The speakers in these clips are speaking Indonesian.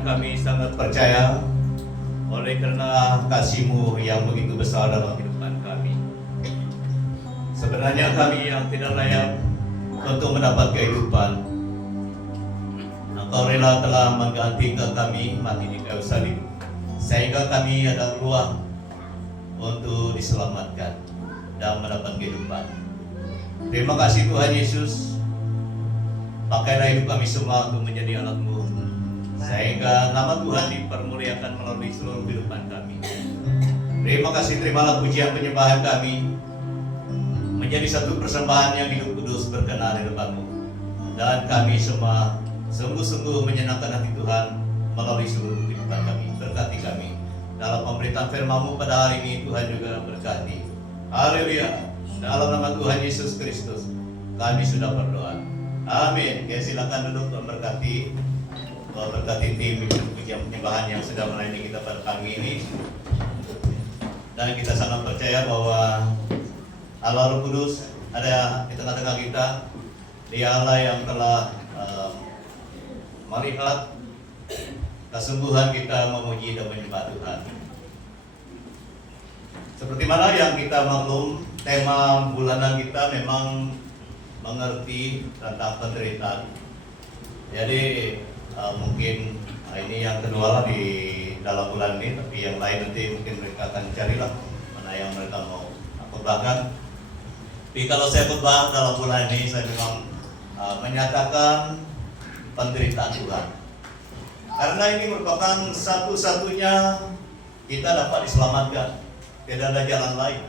Tuhan, kami sangat percaya oleh karena kasih-Mu yang begitu besar dalam kehidupan kami. Sebenarnya kami yang tidak layak untuk mendapat kehidupan, Engkau rela telah menggantikan kami mati di kayu salib, sehingga kami ada peluang untuk diselamatkan dan mendapat kehidupan. Terima kasih Tuhan Yesus. Pakailah hidup kami semua untuk menjadi anak-Mu, sehingga nama Tuhan dipermuliakan melalui seluruh kehidupan kami. Terima kasih, terimalah pujian penyembahan kami menjadi satu persembahan yang hidup kudus berkenan di depan-Mu. Dan kami semua sungguh-sungguh menyenangkan hati Tuhan melalui seluruh kehidupan kami. Berkati kami dalam pemberitaan firman-Mu pada hari ini. Tuhan juga berkati. Haleluya. Dalam nama Tuhan Yesus Kristus kami sudah berdoa. Amin. Ya, silakan duduk. Tuhan berkati. Tuhan berkati tim pujian penyembahan yang sudah melayani kita pada pagi ini. Dan kita sangat percaya bahwa Allah Roh Kudus ada di tengah-tengah kita. Dia Allah yang telah melihat kesungguhan kita memuji dan menyembah Tuhan. Seperti mana yang kita maklum, tema bulanan kita memang mengerti tentang penderitaan. Jadi mungkin ini yang kedua lah di dalam bulan ini, tapi yang lain nanti mungkin mereka akan carilah mana yang mereka mau khotbahkan. Tapi kalau saya khotbah dalam bulan ini, saya memang menyatakan penderitaan Tuhan. Karena ini merupakan satu-satunya kita dapat diselamatkan. Tidak ada jalan lain.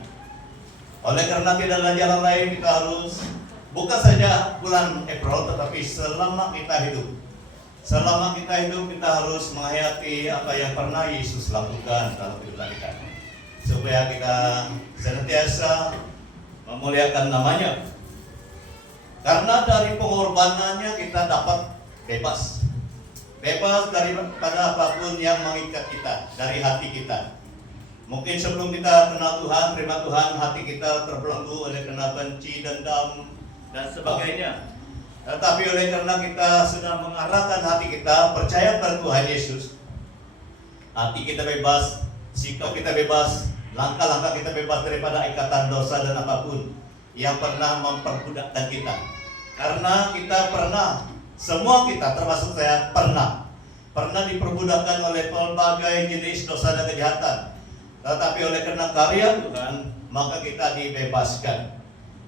Oleh karena tidak ada jalan lain, kita harus bukan saja bulan April, tetapi selama kita hidup. Selama kita hidup, kita harus menghayati apa yang pernah Yesus lakukan dalam kehidupan kita, supaya kita senantiasa memuliakan namanya. Karena dari pengorbanannya kita dapat bebas. Bebas daripada apapun yang mengikat kita, dari hati kita. Mungkin sebelum kita kenal Tuhan, terima Tuhan, hati kita terbelenggu oleh karena benci, dendam, dan sebagainya. Tetapi oleh karena kita sudah mengarahkan hati kita percaya pada Tuhan Yesus, hati kita bebas, sikap kita bebas, langkah-langkah kita bebas daripada ikatan dosa dan apapun yang pernah memperbudak kita. Karena kita pernah, semua kita termasuk saya pernah diperbudakkan oleh pelbagai jenis dosa dan kejahatan. Tetapi oleh karena karya Tuhan, maka kita dibebaskan.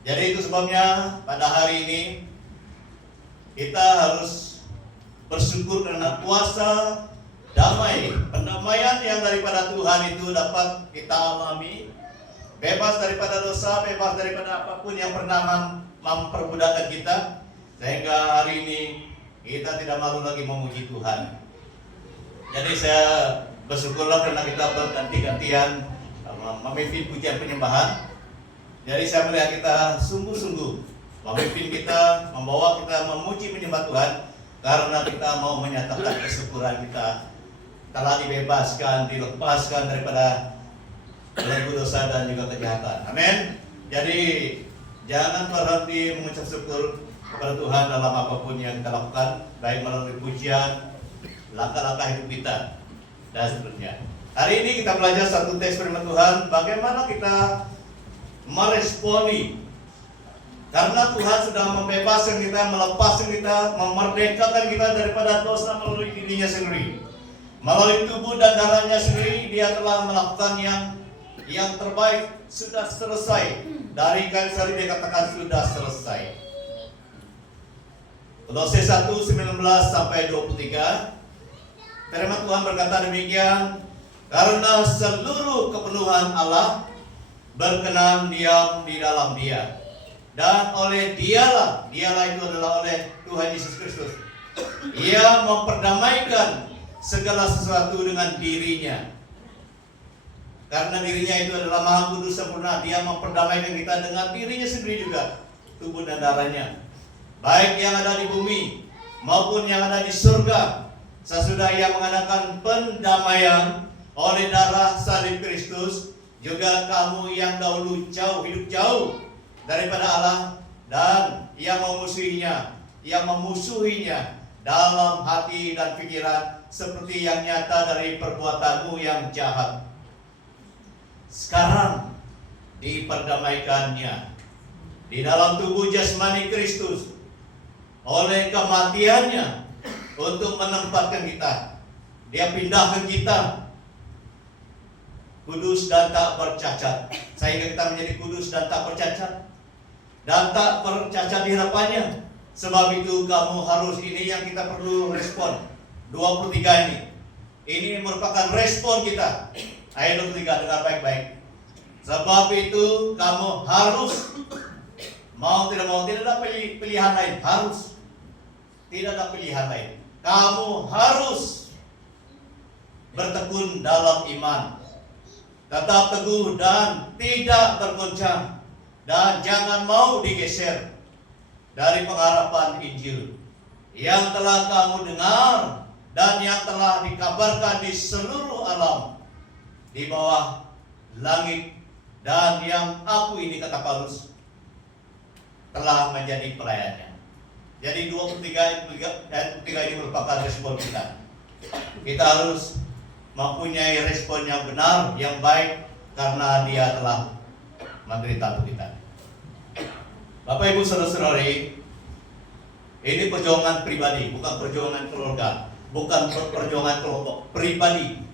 Jadi itu sebabnya pada hari ini kita harus bersyukur karena kuasa damai, pendamaian yang daripada Tuhan itu dapat kita alami. Bebas daripada dosa, bebas daripada apapun yang pernah memperbudakkan kita. Sehingga hari ini kita tidak malu lagi memuji Tuhan. Jadi saya bersyukurlah karena kita berganti-gantian memimpin pujian penyembahan. Jadi saya melihat kita sungguh-sungguh memimpin kita, membawa kita memuji menyembah Tuhan, karena kita mau menyatakan kesyukuran kita telah dibebaskan, dilepaskan daripada belenggu dosa dan juga kejahatan. Amin. Jadi jangan berhenti mengucap syukur kepada Tuhan dalam apapun yang kita lakukan, baik melalui pujian, langkah-langkah hidup kita, dan seterusnya. Hari ini kita belajar satu teks firman Tuhan, bagaimana kita meresponi. Karena Tuhan sudah membebaskan kita, melepaskan kita, memerdekakan kita daripada dosa melalui dirinya sendiri. Melalui tubuh dan darahnya sendiri, Dia telah melakukan yang terbaik, sudah selesai. Dari kayu salib Dia katakan sudah selesai. Kolose 1:19-23. Firman Tuhan berkata demikian, karena seluruh kepenuhan Allah berkenan diam di dalam Dia, dan oleh dialah itu adalah oleh Tuhan Yesus Kristus, Ia memperdamaikan segala sesuatu dengan dirinya. Karena dirinya itu adalah Maha Kudus sempurna, Dia memperdamaikan kita dengan dirinya sendiri juga, tubuh dan darahnya, baik yang ada di bumi maupun yang ada di surga. Sesudah Ia mengadakan pendamaian oleh darah salib Kristus, juga kamu yang dahulu hidup jauh daripada Allah, dan Ia memusuhinya dalam hati dan pikiran, seperti yang nyata dari perbuatanmu yang jahat. Sekarang diperdamaikannya di dalam tubuh jasmani Kristus oleh kematiannya untuk menempatkan kita. Dia pindahkan kita kudus dan tak bercacat, sehingga kita menjadi kudus dan tak bercacat dan tak bercacat di hadapannya. Sebab itu kamu harus, ini yang kita perlu respon. 23 ini merupakan respon kita. Ayat 23, dengar baik-baik. Sebab itu kamu harus, mau tidak mau, tidak ada pilihan lain. Harus, tidak ada pilihan lain. Kamu harus bertekun dalam iman, tetap teguh dan tidak bergoncang, dan jangan mau digeser dari pengharapan Injil yang telah kamu dengar dan yang telah dikabarkan di seluruh alam di bawah langit, dan yang aku ini, kata Paulus, telah menjadi pelayannya. Jadi 23 ini merupakan respon kita. Kita harus mempunyai respon yang benar, yang baik, karena Dia telah menderita untuk kita. Bapak Ibu saudara-saudari, ini perjuangan pribadi, bukan perjuangan keluarga, bukan perjuangan kelompok, pribadi.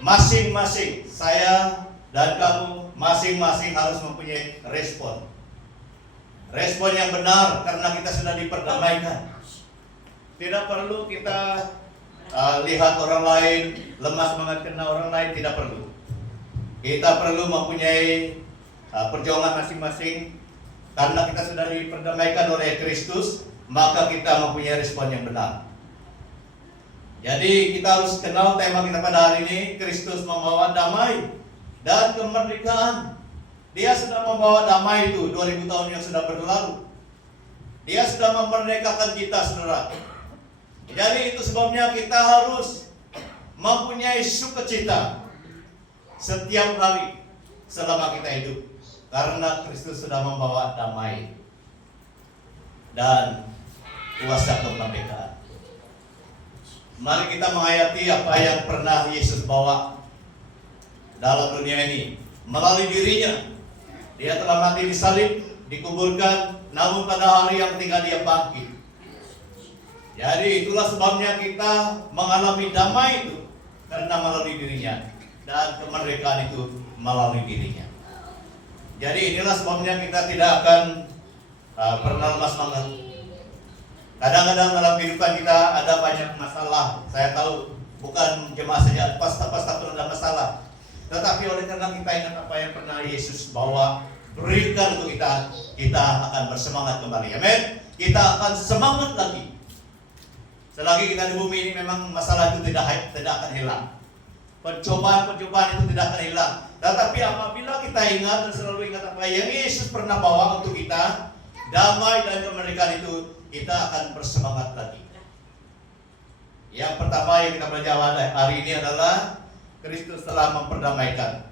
Masing-masing, saya dan kamu, masing-masing harus mempunyai respon. Respon yang benar, karena kita sudah diperdamaikan. Tidak perlu kita lihat orang lain, lemas banget kena orang lain, tidak perlu. Kita perlu mempunyai perjuangan masing-masing. Karena kita sudah diperdamaikan oleh Kristus, maka kita mempunyai respon yang benar. Jadi kita harus kenal tema kita pada hari ini, Kristus membawa damai dan kemerdekaan. Dia sudah membawa damai itu 2000 tahun yang sudah berlalu. Dia sudah memerdekakan kita, saudara. Jadi itu sebabnya kita harus mempunyai sukacita setiap hari selama kita hidup, karena Kristus sudah membawa damai dan kuasa kemerdekaan. Mari kita menghayati apa yang pernah Yesus bawa dalam dunia ini. Melalui dirinya, Dia telah mati di salib, dikuburkan, namun pada hari yang ketiga Dia bangkit. Jadi itulah sebabnya kita mengalami damai itu, karena melalui dirinya, dan kemerdekaan itu melalui dirinya. Jadi inilah sebabnya kita tidak akan pernah lemas semangat. Kadang-kadang dalam kehidupan kita ada banyak masalah. Saya tahu bukan jemaah saja, pasta pun ada masalah. Tetapi oleh karena kita ingat apa yang pernah Yesus bawa, berikan untuk kita, kita akan bersemangat kembali. Amin. Kita akan semangat lagi. Selagi kita di bumi ini, memang masalah itu tidak akan hilang. Pencobaan-pencobaan itu tidak akan hilang. Tetapi apabila kita ingat dan selalu ingat apa yang Yesus pernah bawa untuk kita, damai dan kemerdekaan itu, kita akan bersemangat lagi. Yang pertama yang kita belajar hari ini adalah Kristus telah memperdamaikan.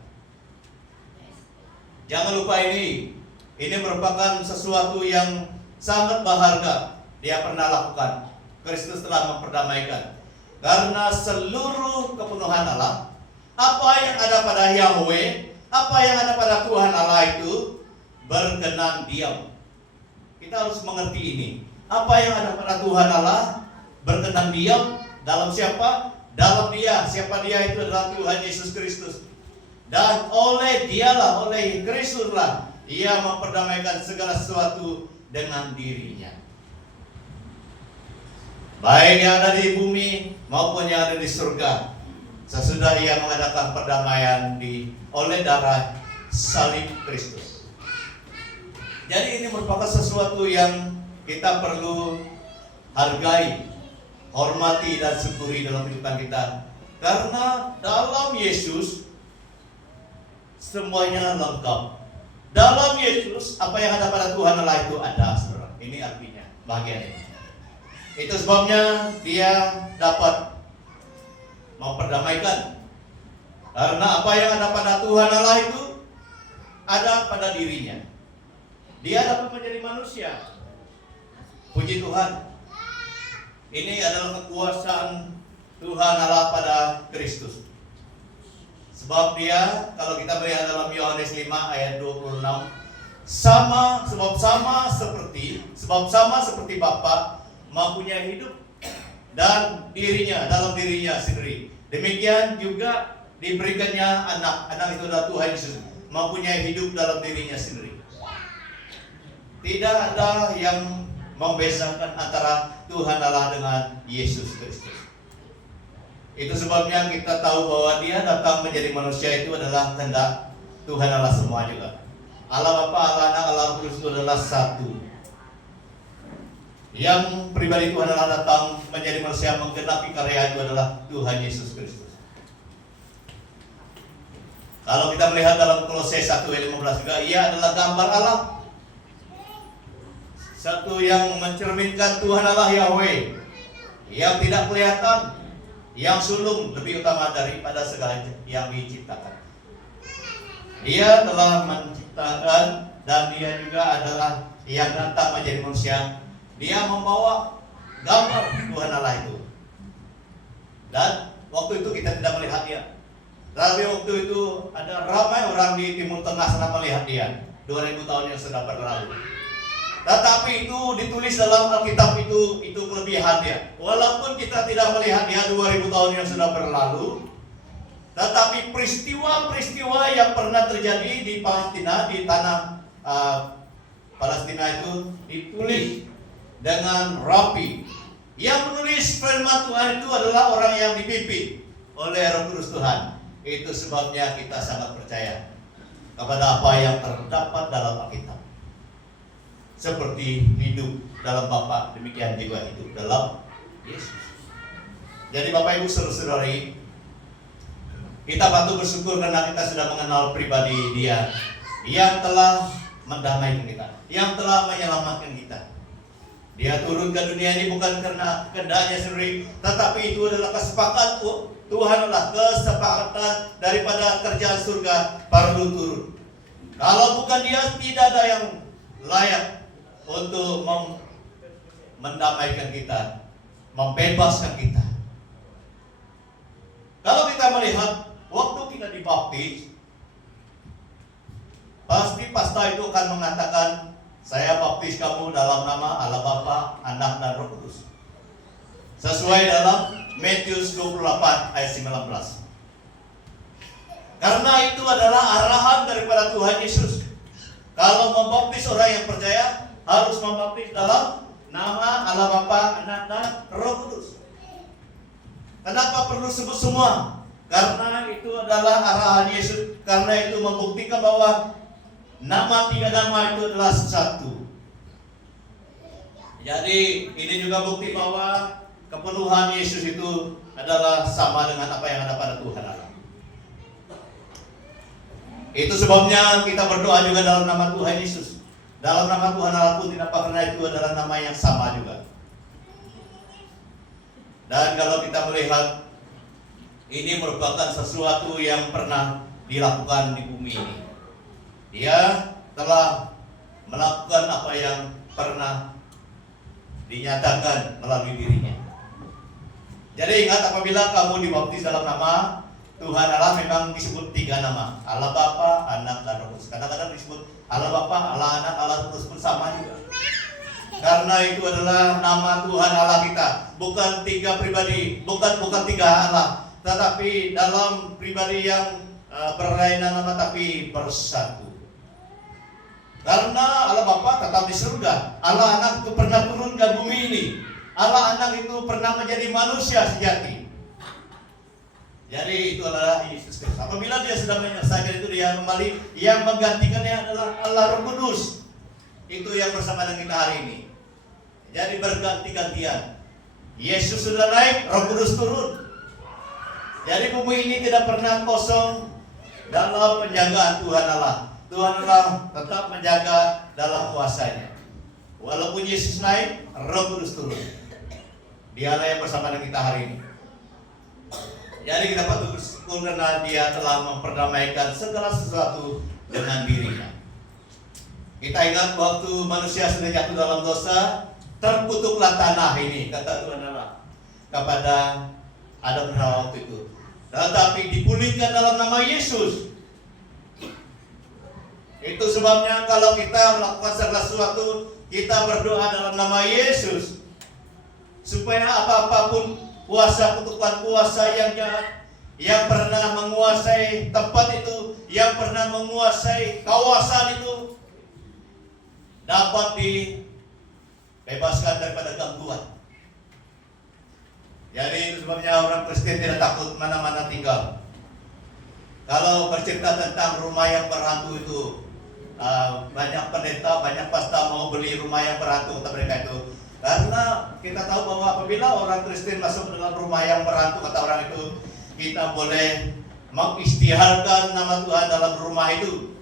Jangan lupa ini merupakan sesuatu yang sangat berharga Dia pernah lakukan. Kristus telah memperdamaikan. Karena seluruh kepenuhan Allah, apa yang ada pada Yahweh, apa yang ada pada Tuhan Allah itu berkenan diam. Kita harus mengerti ini. Apa yang ada pada Tuhan Allah berkenan diam dalam siapa? Dalam Dia. Siapa Dia? Itu adalah Tuhan Yesus Kristus. Dan oleh Dialah, oleh Kristuslah, Ia memperdamaikan segala sesuatu dengan dirinya. Baik yang ada di bumi maupun yang ada di surga. Sesudah Ia mengadakan perdamaian oleh darah salib Kristus. Jadi ini merupakan sesuatu yang kita perlu hargai, hormati dan syukuri dalam kehidupan kita. Karena dalam Yesus semuanya lengkap. Dalam Yesus apa yang ada pada Tuhan Allah itu ada, saudara. Ini artinya bagian ini. Itu sebabnya Dia dapat memperdamaikan. Karena apa yang ada pada Tuhan Allah itu ada pada dirinya. Dia dapat menjadi manusia. Puji Tuhan. Ini adalah kekuasaan Tuhan Allah pada Kristus. Sebab dia, kalau kita melihat dalam Yohanes 5 ayat 26, sebab sama seperti Bapa mempunyai hidup dan dalam dirinya sendiri. Demikian juga diberikannya anak itu adalah Tuhan Yesus, mempunyai hidup dalam dirinya sendiri. Tidak ada yang membedakan antara Tuhan Allah dengan Yesus Kristus. Itu sebabnya kita tahu bahwa dia datang menjadi manusia itu adalah kehendak Tuhan Allah semua juga. Allah Bapa, Allah Anak, Allah Roh Kudus itu adalah satu. Yang pribadi Tuhan Allah datang menjadi manusia menggenapi karya itu adalah Tuhan Yesus Kristus. Kalau kita melihat dalam Kolose 1 ayat 15 juga, ia adalah gambar Allah. Satu yang mencerminkan Tuhan Allah Yahweh, yang tidak kelihatan, yang sulung, lebih utama daripada segala yang diciptakan. Dia telah menciptakan dan dia juga adalah yang datang menjadi manusia. Dia membawa gambar Tuhan Allah itu. Dan waktu itu kita tidak melihat dia. Tapi waktu itu ada ramai orang di Timur Tengah sana melihat dia. 2000 tahun yang sudah berlalu. Tetapi itu ditulis dalam Alkitab itu kelebihan dia. Walaupun kita tidak melihat dia 2000 tahun yang sudah berlalu, tetapi peristiwa-peristiwa yang pernah terjadi di Palestina, di tanah Palestina itu ditulis dengan rapi. Yang menulis firman Tuhan itu adalah orang yang dipimpin oleh Roh Kudus Tuhan. Itu sebabnya kita sangat percaya kepada apa yang terdapat dalam Alkitab. Seperti hidup dalam Bapa, demikian juga hidup dalam Yesus. Jadi Bapak Ibu saudara-saudari, kita patut bersyukur karena kita sudah mengenal pribadi Dia yang telah mendamaikan kita, yang telah menyelamatkan kita. Dia turun ke dunia ini bukan karena kehendaknya sendiri, tetapi itu adalah kesepakatan Tuhan Allah, kesepakatan daripada kerjaan surga perlu turun. Kalau bukan Dia, tidak ada yang layak untuk mendamaikan kita, membebaskan kita. Kalau kita melihat waktu kita dibaptis, pasti pastor itu akan mengatakan, saya baptis kamu dalam nama Allah Bapa, Anak dan Roh Kudus. Sesuai dalam Matius 28 ayat 19. Karena itu adalah arahan daripada Tuhan Yesus. Kalau membaptis orang yang percaya, harus membaptis dalam nama Allah Bapa, Anak dan Roh Kudus. Kenapa perlu sebut semua? Karena itu adalah arahan Yesus. Karena itu membuktikan bahwa tiga nama itu adalah satu. Jadi ini juga bukti bahwa kepenuhan Yesus itu adalah sama dengan apa yang ada pada Tuhan Allah. Itu sebabnya kita berdoa juga dalam nama Tuhan Yesus. Dalam nama Tuhan Allah pun tidak, karena itu adalah nama yang sama juga. Dan kalau kita melihat, ini merupakan sesuatu yang pernah dilakukan di bumi ini. Dia telah melakukan apa yang pernah dinyatakan melalui dirinya. Jadi ingat, apabila kamu dibaptis dalam nama Tuhan Allah, memang disebut tiga nama, Allah Bapa, Anak dan Roh Kudus. Kadang-kadang disebut Allah Bapa, Allah Anak, Allah Roh Kudus pun sama juga. Karena itu adalah nama Tuhan Allah kita, bukan tiga pribadi, bukan tiga Allah, tetapi dalam pribadi yang berlainan nama tapi bersatu. Karena Allah Bapa tetap di surga, Allah Anak itu pernah turun ke bumi ini, Allah Anak itu pernah menjadi manusia sejati. Jadi itu adalah Yesus Kristus. Apabila Dia sudah menyelesaikan itu, Dia kembali, yang menggantikannya adalah Allah Roh Kudus. Itu yang bersama dengan kita hari ini. Jadi berganti-gantian. Yesus sudah naik, Roh Kudus turun. Jadi bumi ini tidak pernah kosong dalam penjagaan Tuhan Allah. Tuhan Allah tetap menjaga dalam kuasanya. Walaupun Yesus naik, Roh Kudus turun. Dialah yang bersama dengan kita hari ini. Jadi kita patut bersyukur karena Dia telah memperdamaikan segala sesuatu dengan dirinya. Kita ingat waktu manusia sudah jatuh dalam dosa, terkutuklah tanah ini, kata Tuhan Allah kepada Adam dan Hawa waktu itu. Tetapi dipulihkan dalam nama Yesus. Itu sebabnya kalau kita melakukan segala sesuatu, kita berdoa dalam nama Yesus, supaya apapun kuasa kutukan, kuasa yang jahat yang pernah menguasai tempat itu, yang pernah menguasai kawasan itu, dapat dibebaskan daripada gangguan. Jadi itu sebabnya orang Kristen tidak takut mana-mana tinggal. Kalau bercerita tentang rumah yang berhantu itu, banyak pendeta, banyak pasta mau beli rumah yang berhantu kata mereka itu. Karena kita tahu bahwa apabila orang Kristen masuk dalam rumah yang berhantu, kata orang itu, kita boleh mengistiharkan nama Tuhan dalam rumah itu,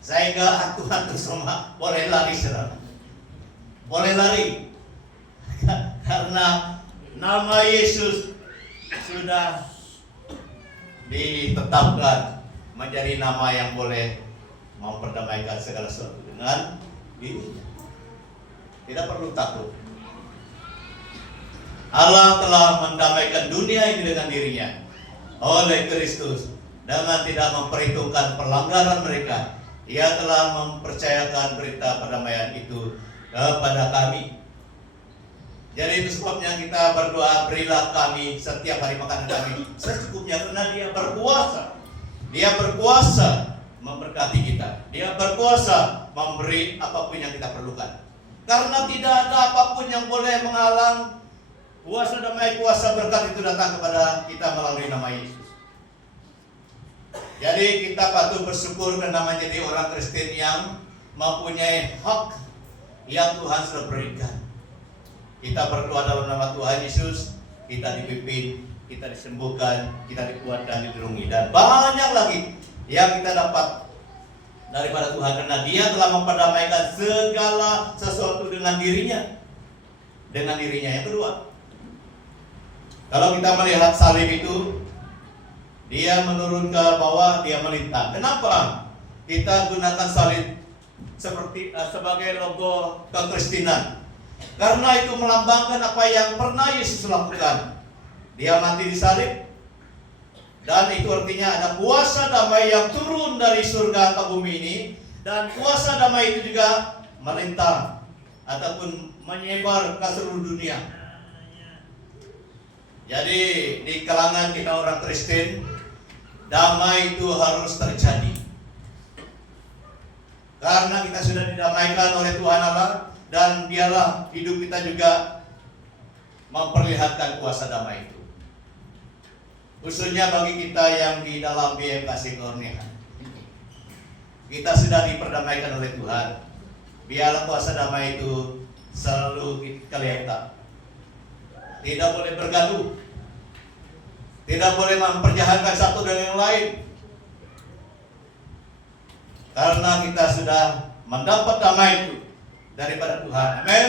sehingga hantu-hantu semua boleh lari, saudara. Boleh lari. Karena nama Yesus sudah ditetapkan menjadi nama yang boleh memperdamaikan segala sesuatu dengan dirinya. Tidak perlu takut. Allah telah mendamaikan dunia ini dengan dirinya oleh Kristus, dengan tidak memperhitungkan pelanggaran mereka. Ia telah mempercayakan berita perdamaian itu kepada kami. Jadi itu sebabnya kita berdoa, berilah kami setiap hari makanan kami secukupnya, karena Dia berkuasa. Dia berkuasa memberkati kita. Dia berkuasa memberi apapun yang kita perlukan. Karena tidak ada apapun yang boleh menghalang kuasa damai, kuasa berkat itu datang kepada kita melalui nama Yesus. Jadi kita patut bersyukur karena menjadi orang Kristen yang mempunyai hak yang Tuhan sudah berikan. Kita berdoa dalam nama Tuhan Yesus, kita dipimpin, kita disembuhkan, kita dikuatkan, dilindungi, dan banyak lagi yang kita dapat daripada Tuhan, karena Dia telah memperdamaikan segala sesuatu dengan dirinya. Dengan dirinya. Yang kedua, kalau kita melihat salib itu, Dia menurun ke bawah, Dia melintang. Kenapa kita gunakan salib sebagai logo kekristenan? Karena itu melambangkan apa yang pernah Yesus lakukan. Dia mati di salib, dan itu artinya ada kuasa damai yang turun dari surga ke bumi ini, dan kuasa damai itu juga melintang ataupun menyebar ke seluruh dunia. Jadi di kalangan kita orang Kristen, damai itu harus terjadi. Karena kita sudah didamaikan oleh Tuhan Allah, dan biarlah hidup kita juga memperlihatkan kuasa damai itu. Khususnya bagi kita yang di dalam BMKC Kurniawan, kita sudah diperdamaikan oleh Tuhan. Biarlah kuasa damai itu selalu kelihatan. Tidak boleh bergaduh, tidak boleh memperjahatkan satu dengan yang lain, karena kita sudah mendapat damai itu daripada Tuhan. Amin.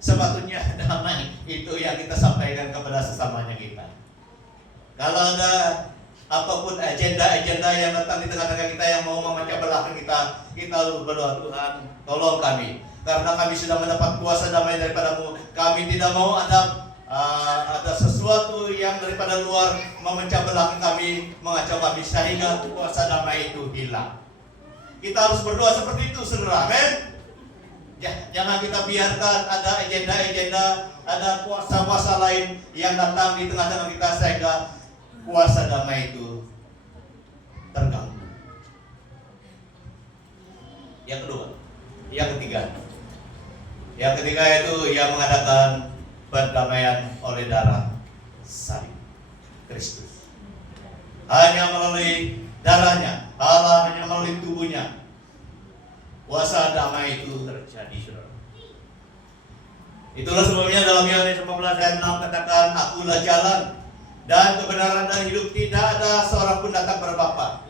Sepatutnya damai itu yang kita sampaikan kepada sesamanya kita. Kalau ada apapun agenda-agenda yang datang di tengah-tengah kita yang mau memecah belahkan kita harus berdoa, Tuhan tolong kami, karena kami sudah mendapat kuasa damai daripada-Mu. Kami tidak mau ada sesuatu yang daripada luar memecah belahkan kami, mengacau kami, sehingga kuasa damai itu hilang. Kita harus berdoa seperti itu, saudara. Amin. Jangan kita biarkan ada agenda-agenda, ada kuasa-kuasa lain yang datang di tengah-tengah kita sehingga kuasa damai itu terganggu. Yang kedua, yang ketiga itu yang mengadakan perdamaian oleh darah salib Kristus. Hanya melalui darahnya, Allah hanya melalui tubuhnya, kuasa damai itu terjadi, saudara. Itulah sebabnya dalam Yohanes 15 ayat 6 katakan, Akulah jalan dan kebenaran dan hidup. Tidak ada seorang pun datang kepada Bapa.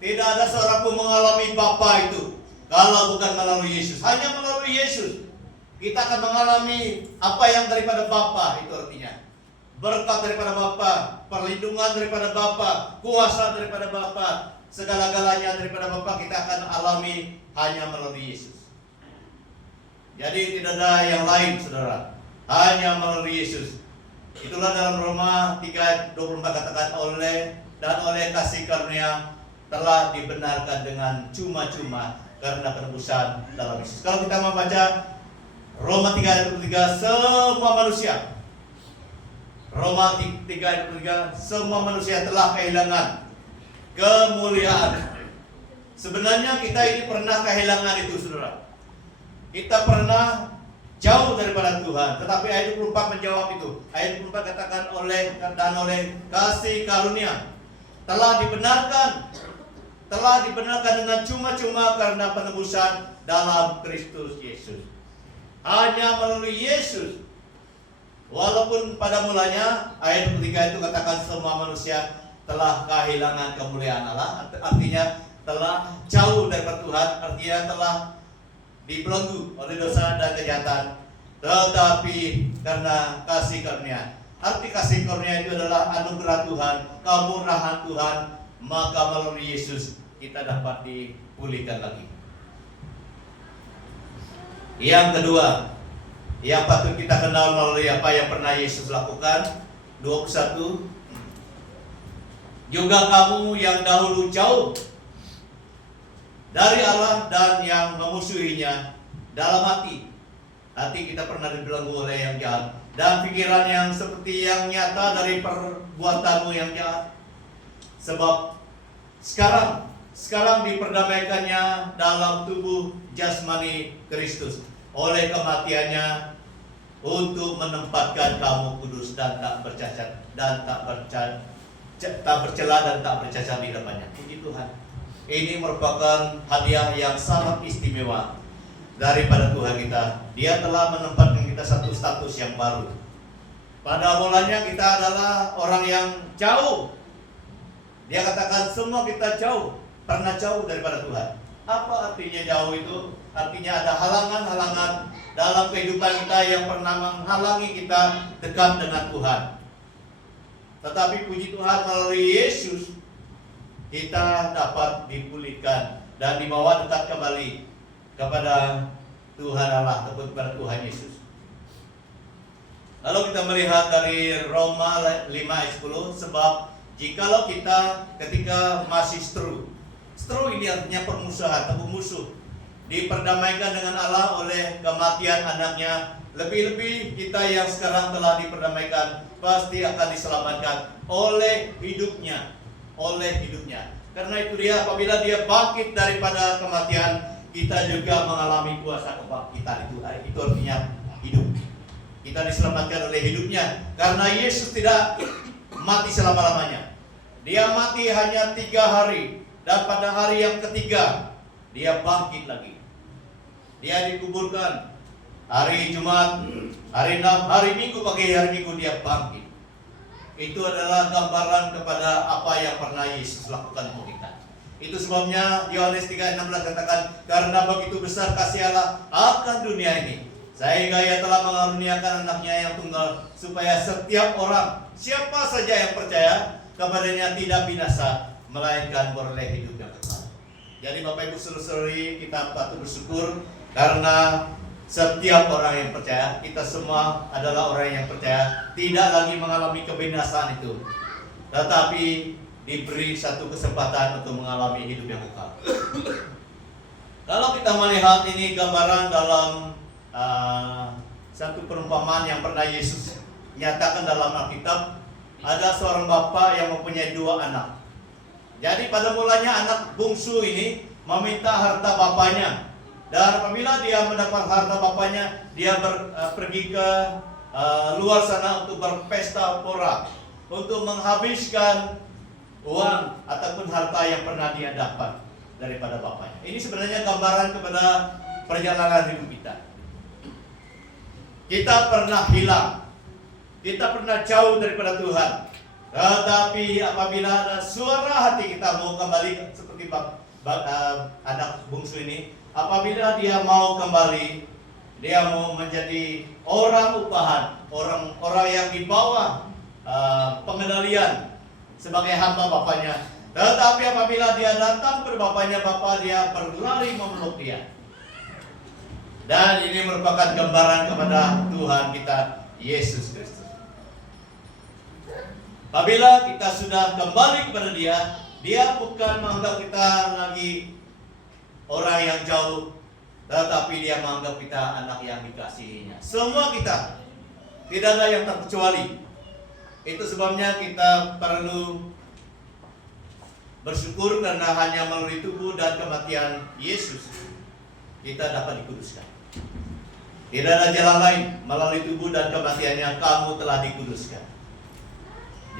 Tidak ada seorang pun mengalami Bapa itu kalau bukan melalui Yesus. Hanya melalui Yesus kita akan mengalami apa yang daripada Bapa. Itu artinya berkat daripada Bapa, perlindungan daripada Bapa, kuasa daripada Bapa, segala-galanya daripada Bapa kita akan alami hanya melalui Yesus. Jadi tidak ada yang lain, saudara, hanya melalui Yesus. Itulah dalam Roma 3:24 katakan oleh kasih karunia telah dibenarkan dengan cuma-cuma karena penebusan dalam Yesus. Kalau kita membaca Roma 3:23, semua manusia, Roma 3:23, semua manusia telah kehilangan kemuliaan. Sebenarnya kita ini pernah kehilangan itu, saudara. Kita pernah jauh daripada Tuhan, tetapi ayat 24 menjawab itu. Ayat 24 katakan oleh kasih karunia telah dibenarkan dengan cuma-cuma karena penebusan dalam Kristus Yesus. Hanya melalui Yesus. Walaupun pada mulanya ayat 23 itu katakan semua manusia telah kehilangan kemuliaan Allah, artinya telah jauh daripada Tuhan, artinya telah dibelenggu oleh dosa dan kejahatan. Tetapi karena kasih karunia, arti kasih karunia itu adalah anugerah Tuhan, kemurahan Tuhan, maka melalui Yesus kita dapat dipulihkan lagi. Yang kedua, yang patut kita kenal melalui apa yang pernah Yesus lakukan, 21, juga kamu yang dahulu jauh dari Allah dan yang memusuhinya dalam hati kita pernah dibelenggu oleh yang jahat, dan pikiran yang seperti yang nyata dari perbuatanmu yang jahat. Sebab sekarang diperdamaikannya dalam tubuh jasmani Kristus oleh kematiannya untuk menempatkan kamu kudus dan tak bercacat dan tak bercela dan tak bercacat di depannya. Puji Tuhan. Ini merupakan hadiah yang sangat istimewa daripada Tuhan kita. Dia telah menempatkan kita satu status yang baru. Pada mulanya kita adalah orang yang jauh. Dia katakan semua kita jauh, pernah jauh daripada Tuhan. Apa artinya jauh itu? Artinya ada halangan-halangan dalam kehidupan kita yang pernah menghalangi kita dekat dengan Tuhan. Tetapi puji Tuhan, melalui Yesus kita dapat dipulihkan dan dibawa dekat kembali kepada Tuhan Allah ataupun kepada Tuhan Yesus. Lalu kita melihat dari Roma 5 ayat 10, sebab jikalau kita ketika masih seteru ini artinya permusuhan atau musuh, diperdamaikan dengan Allah oleh kematian anaknya, lebih-lebih kita yang sekarang telah diperdamaikan pasti akan diselamatkan oleh hidupnya. Karena itu dia, apabila dia bangkit daripada kematian, kita juga mengalami kuasa kebangkitan. Itu artinya hidup. Kita diselamatkan oleh hidupnya, karena Yesus tidak mati selama-lamanya. Dia mati hanya 3 hari, dan pada hari yang ketiga dia bangkit lagi. Dia dikuburkan hari Jumat, hari 6, hari Minggu, pagi hari Minggu dia bangkit. Itu adalah gambaran kepada apa yang pernah Yesus lakukan untuk kita. Itu sebabnya Yohanes 3:16 katakan, karena begitu besar kasih Allah akan dunia ini, sehingga Ia telah mengaruniakan anaknya yang tunggal, supaya setiap orang, siapa saja yang percaya kepadanya tidak binasa, melainkan beroleh hidup yang kekal. Jadi Bapak Ibu saudara-saudari, kita patut bersyukur karena setiap orang yang percaya, kita semua adalah orang yang percaya, tidak lagi mengalami kebinasaan itu, tetapi diberi satu kesempatan untuk mengalami hidup yang kekal. Kalau kita melihat ini gambaran dalam satu perumpamaan yang pernah Yesus nyatakan dalam Alkitab, ada seorang bapak yang mempunyai 2 anak. Jadi pada mulanya anak bungsu ini meminta harta bapaknya. Dan apabila dia mendapat harta bapaknya, dia pergi ke luar sana untuk berpesta pora, untuk menghabiskan uang ataupun harta yang pernah dia dapat daripada bapaknya. Ini sebenarnya gambaran kepada perjalanan hidup kita. Kita pernah hilang, kita pernah jauh daripada Tuhan. Tetapi apabila ada suara hati kita mau kembali seperti anak bungsu ini, apabila dia mau kembali, dia mau menjadi orang upahan, orang yang di bawah pengendalian sebagai hamba bapaknya. Tetapi apabila dia datang kepada bapaknya, bapak dia berlari memeluk dia. Dan ini merupakan gambaran kepada Tuhan kita, Yesus Kristus. Apabila kita sudah kembali kepada Dia, Dia bukan menganggap kita lagi orang yang jauh, tetapi Dia menganggap kita anak yang dikasihinya. Semua kita, tidak ada yang terkecuali. Itu sebabnya kita perlu bersyukur karena hanya melalui tubuh dan kematian Yesus kita dapat dikuduskan. Tidak ada jalan lain, melalui tubuh dan kematiannya kamu telah dikuduskan.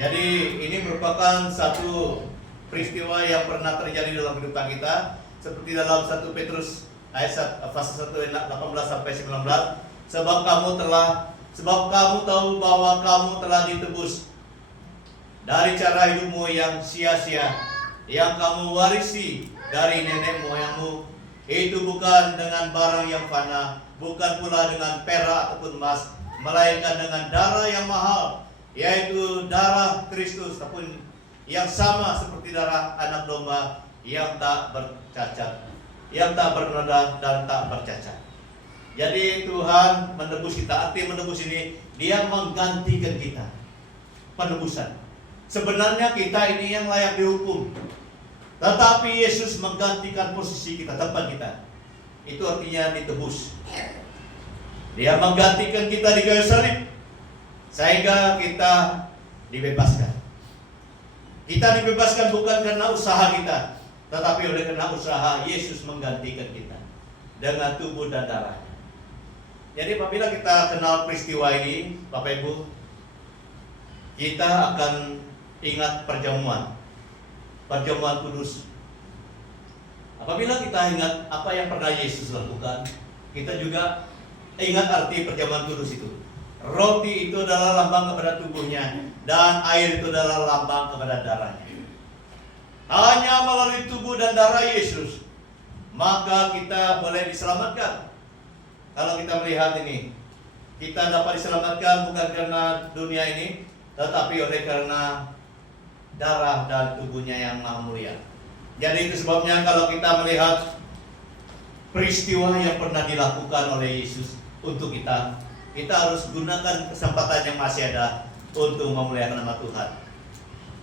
Jadi ini merupakan satu peristiwa yang pernah terjadi dalam kehidupan kita, seperti dalam 1 Petrus ayat pasal 1 ayat 18 sampai 19. Sebab kamu tahu bahwa kamu telah ditebus dari cara hidupmu yang sia-sia, yang kamu warisi dari nenek moyangmu. Itu bukan dengan barang yang fana, bukan pula dengan perak ataupun emas, melainkan dengan darah yang mahal, yaitu darah Kristus, ataupun yang sama seperti darah anak domba yang tak bercacat, yang tak bernoda dan tak bercacat. Jadi Tuhan menebus kita. Arti menebus ini, Dia menggantikan kita. Penebusan. Sebenarnya kita ini yang layak dihukum, tetapi Yesus menggantikan posisi kita, tempat kita. Itu artinya ditebus. Dia menggantikan kita di kayu salib, sehingga kita dibebaskan. Kita dibebaskan bukan karena usaha kita, tetapi oleh karena usaha Yesus menggantikan kita dengan tubuh dan darahnya. Jadi apabila kita kenal peristiwa ini, Bapak Ibu, kita akan ingat perjamuan kudus. Apabila kita ingat apa yang pernah Yesus lakukan, kita juga ingat arti perjamuan kudus itu. Roti itu adalah lambang kepada tubuhnya, dan air itu adalah lambang kepada darahnya. Hanya melalui tubuh dan darah Yesus, maka kita boleh diselamatkan. Kalau kita melihat ini, kita dapat diselamatkan bukan karena dunia ini, tetapi oleh karena darah dan tubuhnya yang maha mulia. Jadi itu sebabnya kalau kita melihat peristiwa yang pernah dilakukan oleh Yesus untuk kita harus gunakan kesempatan yang masih ada untuk memuliakan nama Tuhan.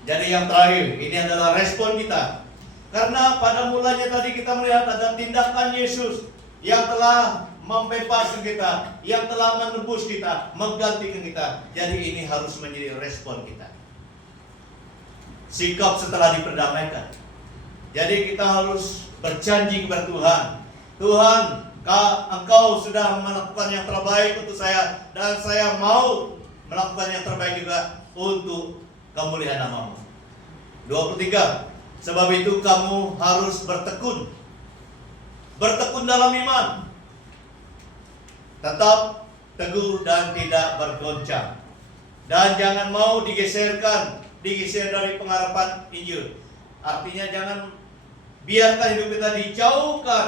Jadi yang terakhir, ini adalah respon kita. Karena pada mulanya tadi kita melihat ada tindakan Yesus yang telah membebaskan kita, yang telah menebus kita, menggantikan kita. Jadi ini harus menjadi respon kita. Sikap setelah diperdamaikan. Jadi kita harus berjanji kepada Tuhan. Tuhan, Engkau sudah melakukan yang terbaik untuk saya, dan saya mau melakukan yang terbaik juga untuk kemuliaan nama-Mu. 23. Sebab itu kamu harus bertekun dalam iman, tetap teguh dan tidak bergoncang, dan jangan mau digeser dari pengharapan Injil. Artinya jangan biarkan hidup kita dijauhkan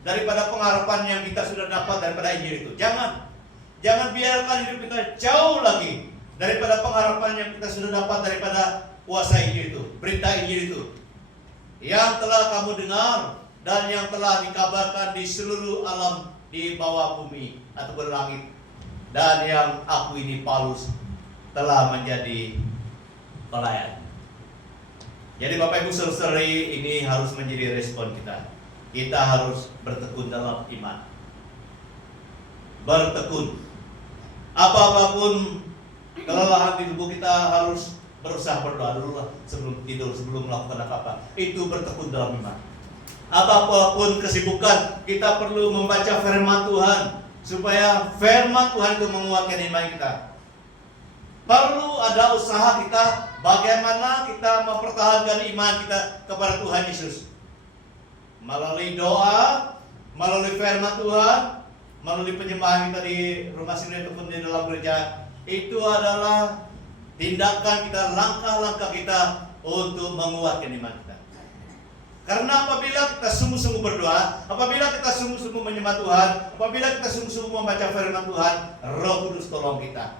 daripada pengharapan yang kita sudah dapat daripada Injil itu. Jangan biarkan hidup kita jauh lagi daripada pengharapan yang kita sudah dapat daripada kuasa Injil itu, berita Injil itu, yang telah kamu dengar dan yang telah dikabarkan di seluruh alam di bawah bumi ataupun langit, dan yang aku ini Paulus telah menjadi pelayan. Jadi Bapak Ibu saudari, ini harus menjadi respon kita. Kita harus bertekun dalam iman. Bertekun. Apapun kelelahan di tubuh kita, harus berusaha berdoa dulu lah sebelum tidur, sebelum melakukan apa-apa. Itu bertekun dalam iman. Apapun kesibukan, kita perlu membaca firman Tuhan, supaya firman Tuhan itu menguatkan iman kita. Perlu ada usaha kita, bagaimana kita mempertahankan iman kita kepada Tuhan Yesus. Melalui doa, melalui firman Tuhan, melalui penyembahan kita di rumah sendiri ataupun di dalam gereja. Itu adalah tindakan kita, langkah-langkah kita untuk menguatkan iman kita. Karena apabila kita sungguh-sungguh berdoa, apabila kita sungguh-sungguh menyembah Tuhan, apabila kita sungguh-sungguh membaca firman Tuhan, Roh Kudus tolong kita.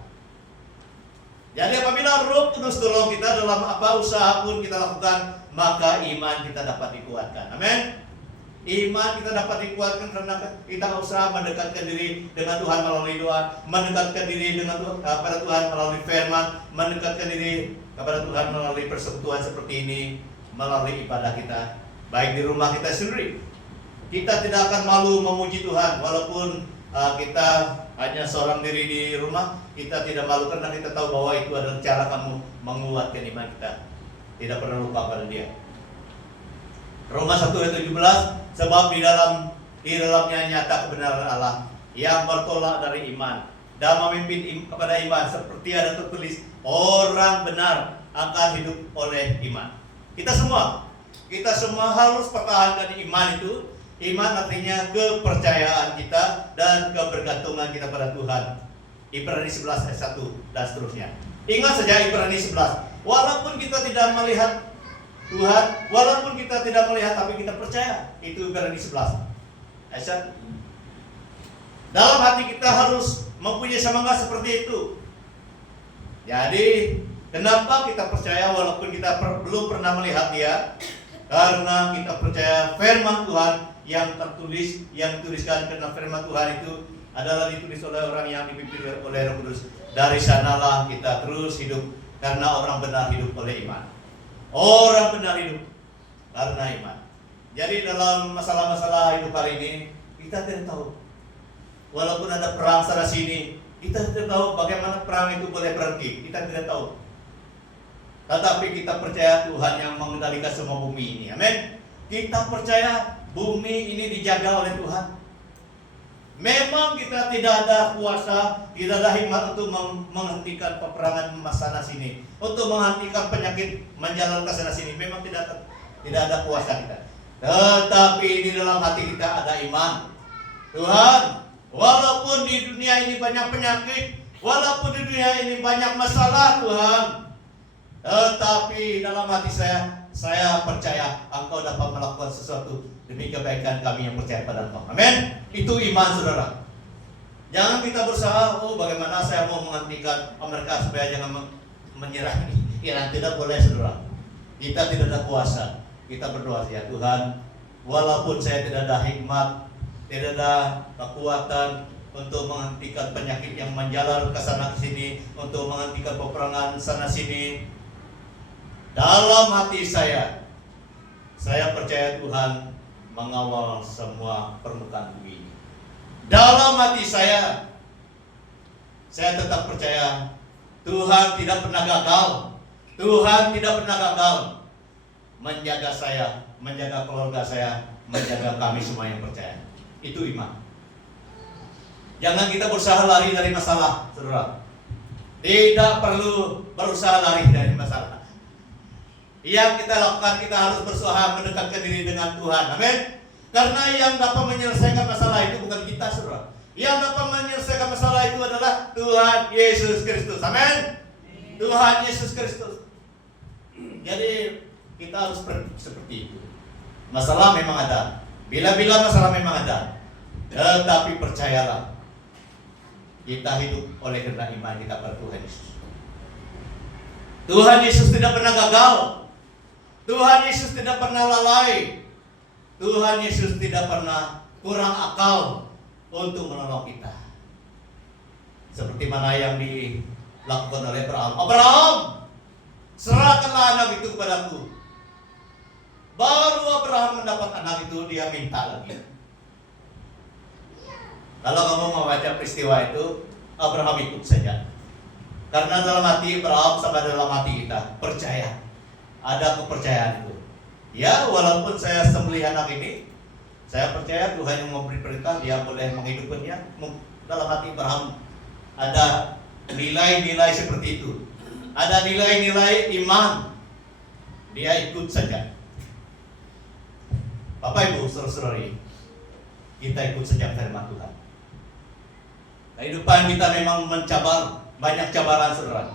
Jadi apabila Roh Kudus tolong kita dalam apa usaha pun kita lakukan, maka iman kita dapat dikuatkan. Amin. Iman kita dapat dikuatkan karena kita usaha mendekatkan diri dengan Tuhan melalui doa, mendekatkan diri dengan pada Tuhan melalui firman, mendekatkan diri kepada Tuhan melalui persekutuan seperti ini, melalui ibadah kita, baik di rumah kita sendiri. Kita tidak akan malu memuji Tuhan, walaupun kita hanya seorang diri di rumah, kita tidak malu karena kita tahu bahwa itu adalah cara kamu menguatkan iman kita. Tidak pernah lupa pada Dia. Roma 1 ayat 17, sebab di dalamnya nyata kebenaran Allah yang bertolak dari iman dan memimpin kepada iman, seperti ada tertulis, orang benar akan hidup oleh iman. Kita semua harus pertahankan iman itu. Iman artinya kepercayaan kita dan kebergantungan kita pada Tuhan. Ibrani 11 ayat 1 dan seterusnya. Ingat saja Ibrani 11. Walaupun kita tidak melihat Tuhan, walaupun kita tidak melihat, tapi kita percaya. Itu Ibrani 11 ayat 1. Dalam hati kita harus mempunyai semangat seperti itu. Jadi, kenapa kita percaya walaupun kita belum pernah melihat Dia? Karena kita percaya firman Tuhan yang tertulis, yang dituliskan, karena firman Tuhan itu adalah ditulis oleh orang yang dipimpin oleh Roh Kudus. Dari sanalah kita terus hidup, karena orang benar hidup oleh iman. Orang benar hidup karena iman. Jadi dalam masalah-masalah hidup hari ini, kita tidak tahu. Walaupun ada perang sana sini, kita tidak tahu bagaimana perang itu boleh berhenti. Kita tidak tahu. Tetapi kita percaya Tuhan yang mengendalikan semua bumi ini. Amin. Kita percaya bumi ini dijaga oleh Tuhan. Memang kita tidak ada kuasa, tidak ada hikmat untuk menghentikan peperangan sana sini, untuk menghentikan penyakit menjalar ke sana sini. Memang tidak ada kuasa kita. Tetapi di dalam hati kita ada iman. Tuhan, walaupun di dunia ini banyak penyakit, walaupun di dunia ini banyak masalah Tuhan, tetapi dalam hati saya percaya Engkau dapat melakukan sesuatu demi kebaikan kami yang percaya pada Engkau. Amin. Itu iman, saudara. Jangan kita berusaha, bagaimana saya mau menghentikan mereka supaya jangan menyerah. Ya, tidak boleh, saudara. Kita tidak ada kuasa. Kita berdoa, ya Tuhan, walaupun saya tidak ada hikmat, tidak ada kekuatan untuk menghentikan penyakit yang menjalar ke sana ke sini, untuk menghentikan peperangan sana sini, dalam hati saya percaya Tuhan mengawal semua permukaan bumi ini. Dalam hati saya tetap percaya Tuhan tidak pernah gagal. Tuhan tidak pernah gagal menjaga saya, menjaga keluarga saya, menjaga kami semua yang percaya. Itu iman. Jangan kita berusaha lari dari masalah, saudara. Tidak perlu berusaha lari dari masalah. Yang kita lakukan, kita harus berusaha mendekatkan diri dengan Tuhan. Amin. Karena yang dapat menyelesaikan masalah itu bukan kita, saudara. Yang dapat menyelesaikan masalah itu adalah Tuhan Yesus Kristus. Amin. Tuhan Yesus Kristus. Jadi kita harus seperti itu. Masalah memang ada. Bila-bila masalah memang ada. Tetapi percayalah, kita hidup oleh karena iman kita pada Tuhan Yesus. Tuhan Yesus tidak pernah gagal. Tuhan Yesus tidak pernah lalai. Tuhan Yesus tidak pernah kurang akal untuk menolong kita. Seperti mana yang dilakukan oleh Abraham. Abraham, serahkanlah anak itu kepadaku. Baru Abraham mendapat anak itu, dia minta lagi. Kalau kamu membaca peristiwa itu, Abraham ikut saja. Karena dalam hati Abraham sama dalam hati kita percaya. Ada kepercayaan itu. Ya, walaupun saya sembelih anak ini, saya percaya Tuhan yang memberi perintah, Dia boleh menghidupkannya. Dalam hati Abraham ada nilai-nilai seperti itu. Ada nilai-nilai iman. Dia ikut saja. Bapak Ibu, saudara-saudari, kita ikut saja firman Tuhan. Kehidupan kita memang mencabar, banyak cabaran, saudara.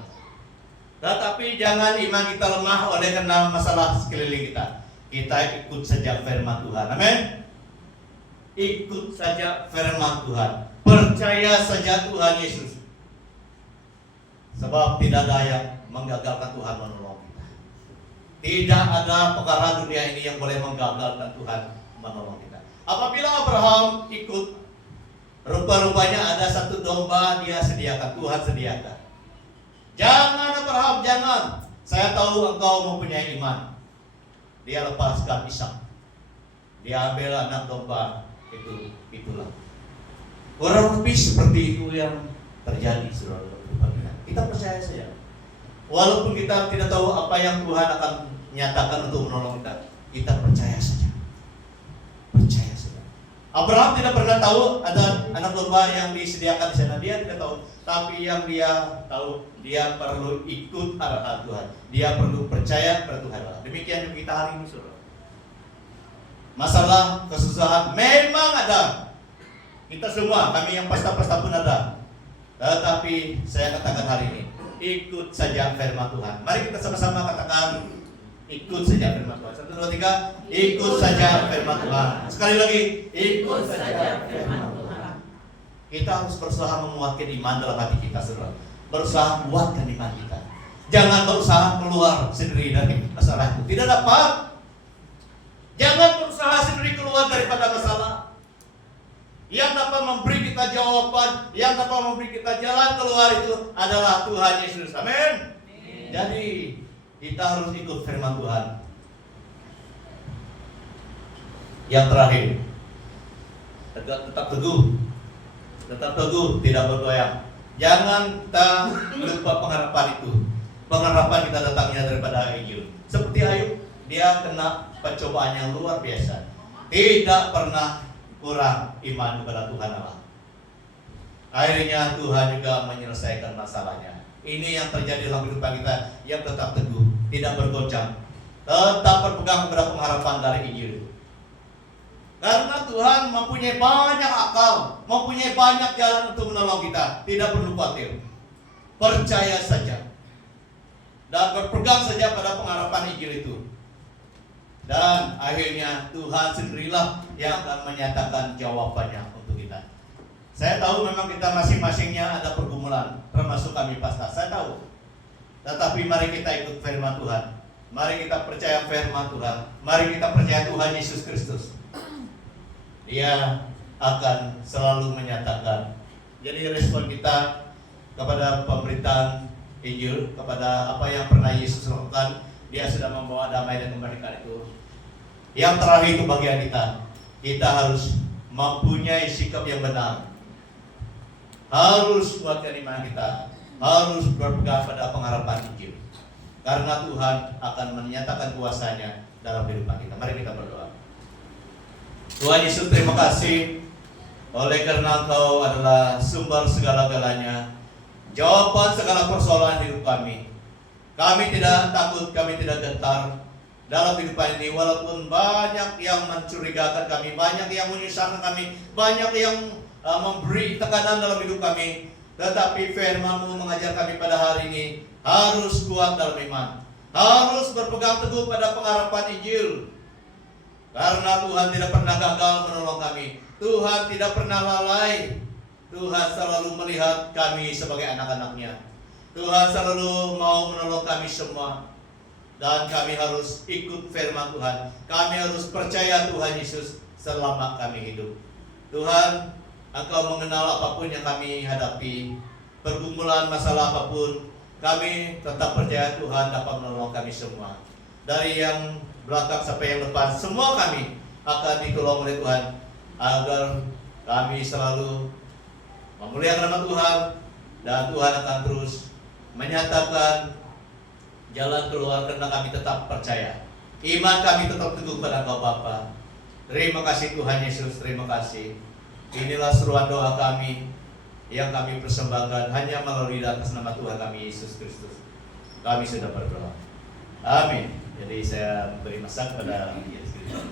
Tetapi jangan iman kita lemah oleh karena masalah sekeliling kita. Kita ikut saja firman Tuhan. Amin. Ikut saja firman Tuhan. Percaya saja Tuhan Yesus. Sebab tidak ada yang menggagalkan Tuhan menolong kita. Tidak ada perkara dunia ini yang boleh menggagalkan Tuhan menolong kita. Apabila Abraham ikut, rupa-rupanya ada satu domba dia sediakan, Tuhan sediakan. Jangan Abraham, jangan. Saya tahu engkau mempunyai iman. Dia lepaskan Ishak. Dia ambil anak domba. Itulah. Kurang lebih seperti itu yang terjadi, saudara. Kita percaya saja. Walaupun kita tidak tahu apa yang Tuhan akan nyatakan untuk menolong kita, kita percaya saja. Percaya saja. Abraham tidak pernah tahu ada anak domba yang disediakan di sana. Dia tidak tahu. Tapi yang dia tahu, dia perlu ikut arahan Tuhan. Dia perlu percaya pada Tuhan. Demikian juga kita hari ini, saudara. Masalah, kesusahan memang ada. Kita semua, kami yang pasta-pasta pun ada. Tetapi saya katakan hari ini, ikut saja firman Tuhan. Mari kita sama-sama katakan, ikut saja firman Tuhan. 1, 2, 3, ikut saja firman Tuhan. Sekali lagi, ikut saja firman Tuhan. Kita harus berusaha menguatkan iman dalam hati kita, saudara. Berusaha kuatkan iman kita. Jangan berusaha keluar sendiri dari masalah itu. Tidak dapat. Jangan berusaha sendiri keluar daripada masalah. Yang dapat memberi kita jawaban, yang dapat memberi kita jalan keluar itu adalah Tuhan Yesus. Amin. Jadi kita harus ikut firman Tuhan. Yang terakhir, tetap teguh. Tetap teguh, tidak bergoyang. Jangan kita lupa pengharapan itu. Pengharapan kita datangnya daripada Injil. Seperti Ayub, dia kena pencobaan yang luar biasa. Tidak pernah kurang iman kepada Tuhan Allah. Akhirnya Tuhan juga menyelesaikan masalahnya. Ini yang terjadi dalam kehidupan kita, yang tetap teguh, tidak bergoncang, tetap berpegang kepada pengharapan dari Injil. Karena Tuhan mempunyai banyak akal, mempunyai banyak jalan untuk menolong kita. Tidak perlu khawatir. Percaya saja. Dan berpegang saja pada pengharapan Injil itu. Dan akhirnya Tuhan sendirilah yang akan menyatakan jawabannya untuk kita. Saya tahu memang kita masing-masingnya ada pergumulan, termasuk kami pastor. Saya tahu. Tetapi mari kita ikut firman Tuhan. Mari kita percaya firman Tuhan. Mari kita percaya Tuhan Yesus Kristus. Dia akan selalu menyatakan. Jadi respon kita kepada pemberitaan Injil, kepada apa yang pernah Yesus lakukan, Dia sudah membawa damai dan kemerdekaan itu. Yang terakhir itu bagian kita harus mempunyai sikap yang benar. Harus kuatkan iman kita, harus berpegang pada pengharapan Injil. Karena Tuhan akan menyatakan kuasanya dalam kehidupan kita. Mari kita berdoa. Tuhan Yesus, terima kasih oleh karena Engkau adalah sumber segala-galanya, jawaban segala persoalan hidup kami. Kami tidak takut, kami tidak gentar dalam kehidupan ini. Walaupun banyak yang mencurigakan kami, banyak yang menyusahkan kami, banyak yang memberi tekanan dalam hidup kami, tetapi firman-Mu mengajar kami pada hari ini harus kuat dalam iman, harus berpegang teguh pada pengharapan Injil. Karena Tuhan tidak pernah gagal menolong kami. Tuhan tidak pernah lalai. Tuhan selalu melihat kami sebagai anak-anak-Nya. Tuhan selalu mau menolong kami semua. Dan kami harus ikut firman Tuhan. Kami harus percaya Tuhan Yesus selama kami hidup. Tuhan, Engkau mengenal apapun yang kami hadapi, pergumulan masalah apapun, kami tetap percaya Tuhan dapat menolong kami semua. Dari yang belakang sampai yang depan, semua kami akan ditolong oleh Tuhan, agar kami selalu memuliakan nama Tuhan, dan Tuhan akan terus menyatakan jalan keluar karena kami tetap percaya. Iman kami tetap teguh pada Engkau Bapa. Terima kasih Tuhan Yesus, terima kasih. Inilah seruan doa kami yang kami persembahkan hanya melalui atas nama Tuhan kami Yesus Kristus. Kami sudah berdoa. Amin. Jadi saya beri masak pada Yesus Kristus.